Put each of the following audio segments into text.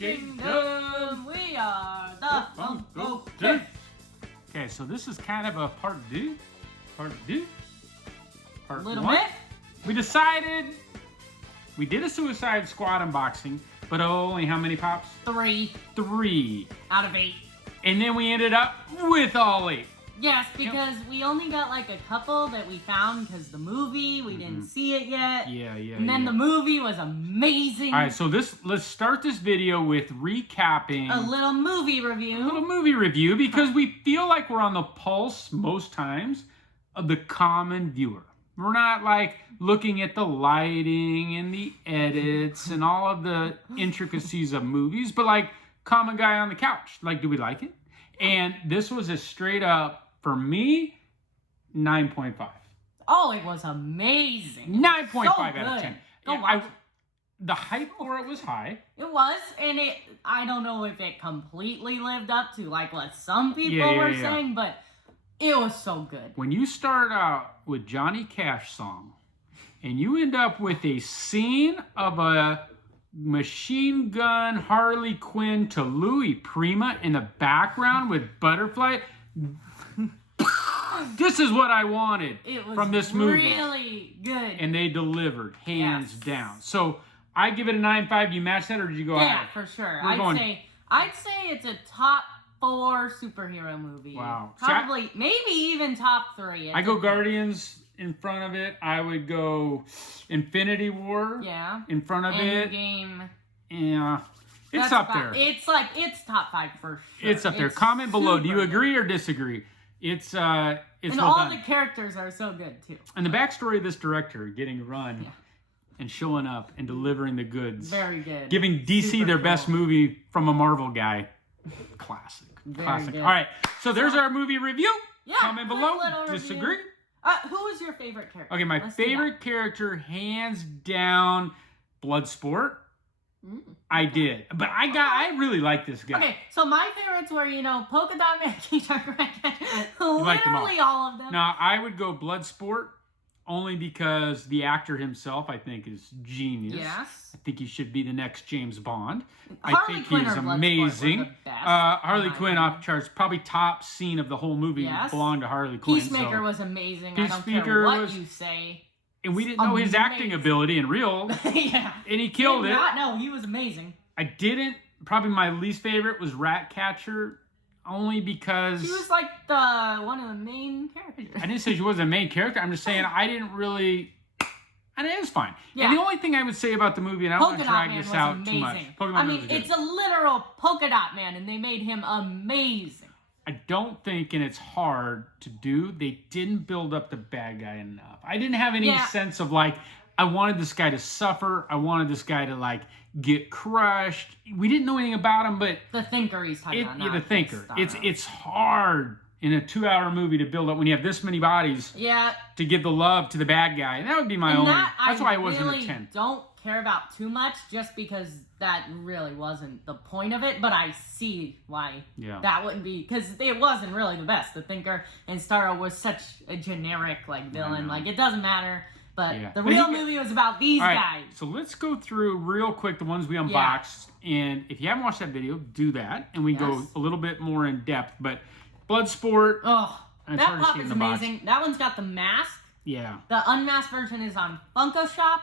Kingdom. We are the Funko Kids. Okay, so this is kind of a part two. Part Little one. bit. We decided we did a Suicide Squad unboxing, but only how many pops? 3 3 out of 8. And then we ended up with all 8. Yes, because we only got like a couple that we found because the movie, we didn't see it yet. Yeah. And then the movie was amazing. All right, so let's start this video with recapping a little movie review. A little movie review because we feel like we're on the pulse most times of the common viewer. We're not like looking at the lighting and the edits and all of the intricacies of movies, but like common guy on the couch. Like, do we like it? And this was a straight up, for me, 9.5. Oh, it was amazing. 9.5 so out of 10. Go watch it. The hype for it was high. It was, and I don't know if it completely lived up to like what some people were saying, but it was so good. When you start out with Johnny Cash song, and you end up with a scene of a machine gun Harley Quinn to Louis Prima in the background with Butterfly, this is what I wanted from this movie. Really good. And they delivered, hands down. So I give it a 9.5. You match that, or did you go higher? Yeah, for sure. I'd say it's a top 4 superhero movie. Wow. Probably, maybe even top 3. I go Guardians in front of it. I would go Infinity War in front of it. Endgame. Yeah. It's up there. It's top 5 for sure. It's up there. Comment below. Do you agree or disagree? It's and well all done. the characters are so good too. And the backstory of this director getting run and showing up and delivering the goods. Very good. Giving DC their best movie from a Marvel guy. Classic. Classic. Good. All right. So there's our movie review. Yeah. Comment below. Disagree? Who was your favorite character? Okay, my favorite character, hands down, Bloodsport. I did, but I really like this guy. Okay, so my favorites were, Polka Dot Man, King Shark, literally all of them. Now, I would go Bloodsport only because the actor himself, I think, is genius. Yes. I think he should be the next James Bond. Harley I think Quinn he's or amazing. Bloodsport were the best, Harley Quinn off charts. Probably top scene of the whole movie belonged to Harley Quinn. Peacemaker was amazing. I don't care what you say. And we didn't know his acting ability in real. Yeah. And he killed it. No, he was amazing. Probably my least favorite was Ratcatcher, only because... She was like one of the main characters. I didn't say she wasn't a main character. I'm just saying I didn't really... And it was fine. Yeah. And the only thing I would say about the movie, and I don't want to drag this out too much. It's a literal polka dot man, and they made him amazing. I don't think, and it's hard to do, they didn't build up the bad guy enough. I didn't have any sense of like, I wanted this guy to suffer. I wanted this guy to like get crushed. We didn't know anything about him, but the Thinker he's talking about. Yeah, the Thinker. It's hard in a 2-hour movie to build up when you have this many bodies. Yeah. To give the love to the bad guy, and that would be my only. That's why I wasn't a 10. Don't care about too much, just because that really wasn't the point of it. But I see why that wouldn't be, because it wasn't really the best. The Thinker and Starro was such a generic villain. Like, it doesn't matter. But the real movie was about these guys. So let's go through real quick the ones we unboxed. And if you haven't watched that video, do that. And we go a little bit more in depth. But Bloodsport. Oh, that pop is amazing. That one's got the mask. Yeah. The unmasked version is on Funko Shop.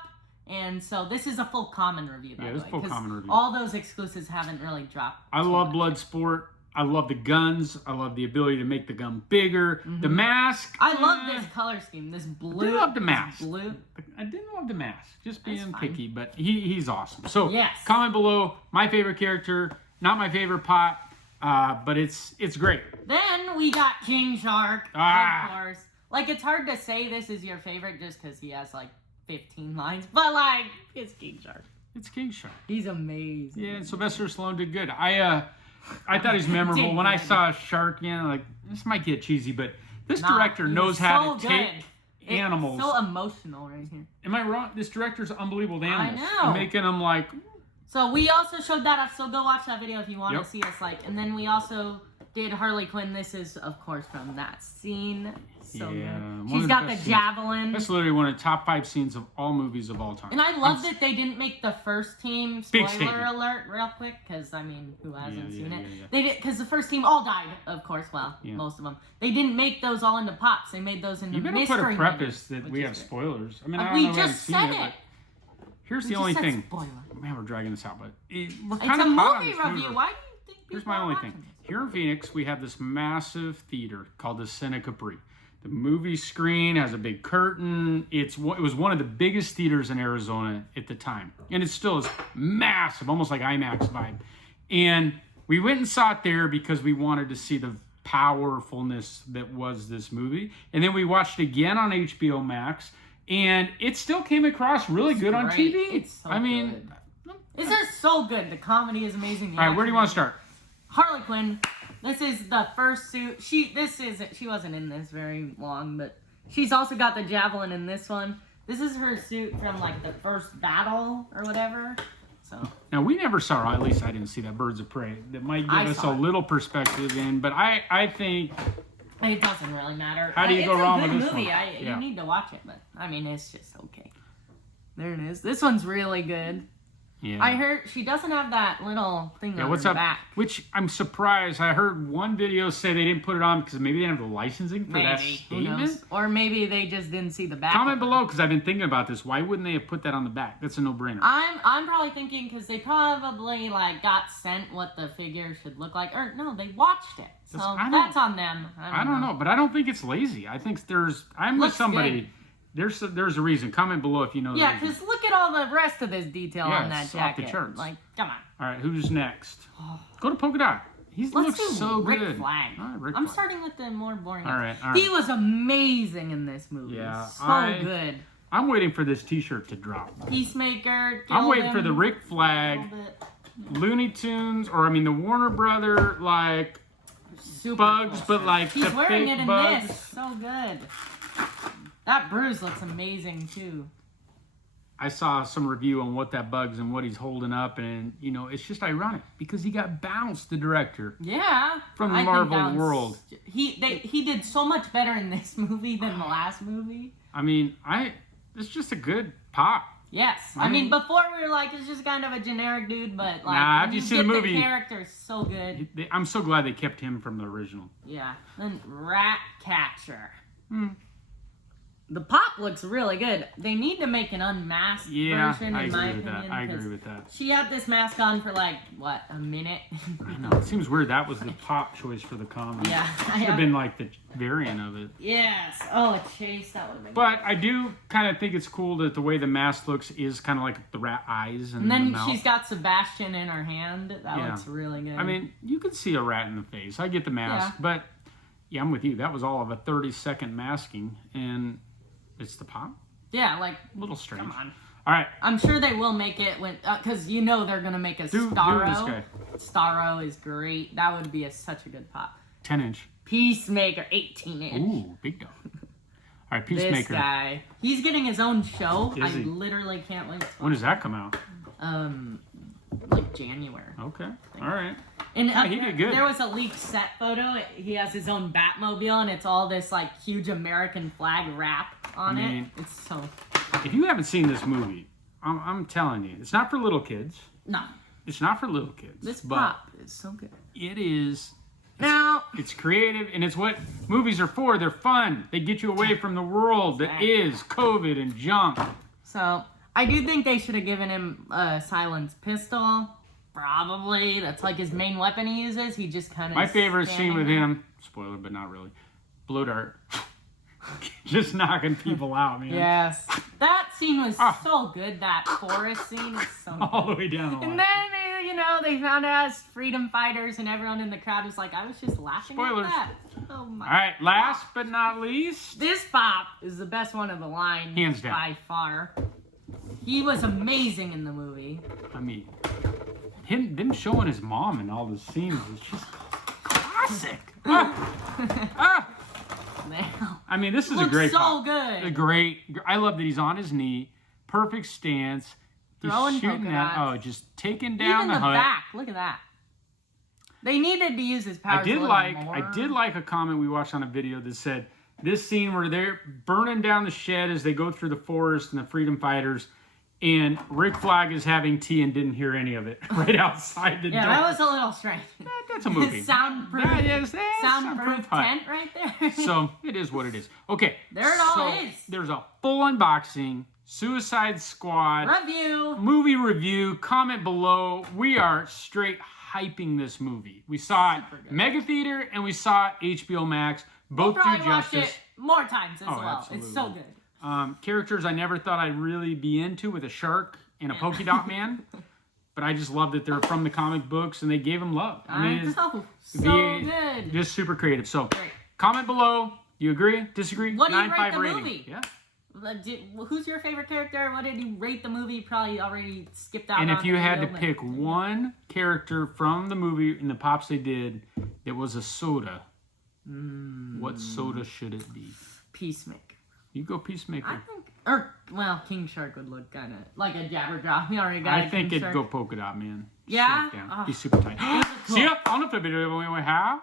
And so this is a full common review, by the way. Yeah, this is a full common review. All those exclusives haven't really dropped. I love Bloodsport. I love the guns. I love the ability to make the gun bigger. The mask. I love this color scheme. This blue. I love the mask. Blue. I didn't love the mask. Just being picky, but he's awesome. So comment below my favorite character. Not my favorite pop, but it's great. Then we got King Shark, of course. Like, it's hard to say this is your favorite just because he has like 15 lines, but like, it's King Shark. It's King Shark. He's amazing. Yeah, and Sylvester Stallone did good. I thought he's memorable. When I saw Shark, like, this might get cheesy, but this director knows how to take animals. It's so emotional right here. Am I wrong? This director's unbelievable with animals. I know. And making them like... So we also showed that off, so go watch that video if you want to see us and then we also did Harley Quinn. This is, of course, from that scene. So yeah, good. She's got the javelin. That's literally one of the top 5 scenes of all movies of all time. And I love that they didn't make the first team. Spoiler alert, real quick, because I mean, who hasn't seen it? They did, because the first team all died, of course. Well, most of them. They didn't make those all into pops. They made those into mystery. You better put a preface that we have spoilers. I mean, I don't know if I've seen it. Here's the only thing. Spoiler. Man, we're dragging this out, but we're it's kind a of hot movie on this review. Why do you think people Here's my only thing. Here in Phoenix, we have this massive theater called the Cine Capri. The movie screen has a big curtain. It was one of the biggest theaters in Arizona at the time. And it still is massive, almost like IMAX vibe. And we went and saw it there because we wanted to see the powerfulness that was this movie. And then we watched it again on HBO Max. And it still came across really good on TV. It's so good. This is so good. The comedy is amazing. All right, where do you want to start? Harley Quinn. This is the first suit. She wasn't in this very long, but she's also got the javelin in this one. This is her suit from like the first battle or whatever. So now we never saw, or at least I didn't see that Birds of Prey. That might give us a little perspective in, but I think it doesn't really matter. How do you go wrong with this movie. one? You need to watch it, but I mean it's just okay. There it is. This one's really good. Yeah. I heard she doesn't have that little thing on her back. Which I'm surprised. I heard one video say they didn't put it on because maybe they didn't have the licensing for that statement. Or maybe they just didn't see the back. Comment below because I've been thinking about this. Why wouldn't they have put that on the back? That's a no-brainer. I'm probably thinking because they probably like got sent what the figure should look like. Or no, they watched it. So that's on them. I don't know, but I don't think it's lazy. I think I'm with somebody. Good. There's a reason. Comment below if you know. Yeah, because look at all the rest of this detail on that jacket. Off the charts. Like, come on. All right, who's next? Go to Polka Dot. He looks so Rick good. Flag. I'm starting with the more boring. All right. He was amazing in this movie. Yeah, so good. I'm waiting for this T-shirt to drop. Peacemaker. I'm waiting for the Rick Flag, Looney Tunes, or the Warner Brother Super Bugs, cool but like he's the wearing fake it in Bugs. This. So good. That bruise looks amazing too. I saw some review on what that Bugs and what he's holding up, and it's just ironic because he got bounced, the director. Yeah. From the Marvel world. He did so much better in this movie than the last movie. It's just a good pop. Yes. I mean, before we were like, it's just kind of a generic dude, but like, after you see the movie, the character's so good. I'm so glad they kept him from the original. Yeah. Then Ratcatcher. The pop looks really good. They need to make an unmasked version, in my opinion. I agree with that. She had this mask on for like, what, a minute? I know. It seems weird. That was the pop choice for the comedy. Yeah. Should have been like the variant of it. Yes. Oh, a chase. That would have been But I do kind of think it's cool that the way the mask looks is kind of like the rat eyes and then the mouth. She's got Sebastian in her hand. That looks really good. I mean, you can see a rat in the face. I get the mask. But, yeah, I'm with you. That was all of a 30-second masking. And it's the pop? Yeah, like... A little strange. Come on. All right. I'm sure they will make it when... Because they're going to make a Starro. Do this guy. Starro is great. That would be such a good pop. 10-inch. Peacemaker, 18-inch. Ooh, big dog. All right, Peacemaker. This guy. He's getting his own show. Is he? Literally can't wait. When does that come out? Like January. Okay. All right. And he did good. There was a leaked set photo. He has his own Batmobile, and it's all this like huge American flag wrap on it. It's so. If you haven't seen this movie, I'm telling you, it's not for little kids. No. It's not for little kids. This pop is so good. It is. Now. It's creative, and it's what movies are for. They're fun. They get you away from the world that is COVID and junk. So I do think they should have given him a silenced pistol. Probably. That's like his main weapon he uses. He just kind of... My favorite scene with him, spoiler, but not really, blow dart. Just knocking people out, man. Yes. That scene was so good. That forest scene is so good. All the way down the line. And then, they found out as freedom fighters, and everyone in the crowd was like, I was just laughing at that. Oh my. All right, last but not least. This pop is the best one of the line. Hands down. By far. He was amazing in the movie. I mean... Them showing his mom in all the scenes is just classic. I mean, this is a great so good. I love that he's on his knee, perfect stance. He's throwing shooting that. dots. Just taking down Even the hut. Back. Look at that. They needed to use his powers. I did like a comment we watched on a video that said this scene where they're burning down the shed as they go through the forest and the freedom fighters, and Rick Flag is having tea and didn't hear any of it right outside the door. Yeah, that was a little strange. That's a movie. Soundproof tent right there. So it is what it is. Okay. There it all is. There's a full unboxing, Suicide Squad movie review. Comment below. We are straight hyping this movie. We saw it Mega Theater and we saw it HBO Max. Both do justice. Watch it more times as well. Absolutely. It's so good. Characters I never thought I'd really be into, with a shark and a polka dot man. But I just love that they're from the comic books and they gave them love. I know. So good. Just super creative. So comment below. You agree? Disagree? What do you rate the rating. movie? Yeah. Who's your favorite character? What did you rate the movie? Probably already skipped out. And if you had to pick one character from the movie and the pops they did that was a soda, what soda should it be? Peacemaker. You go Peacemaker. I think, King Shark would look kind of like a Jabberjaw. We already got. I think it'd go Polka Dot Man. Yeah. He's super tight. See ya on the video we have.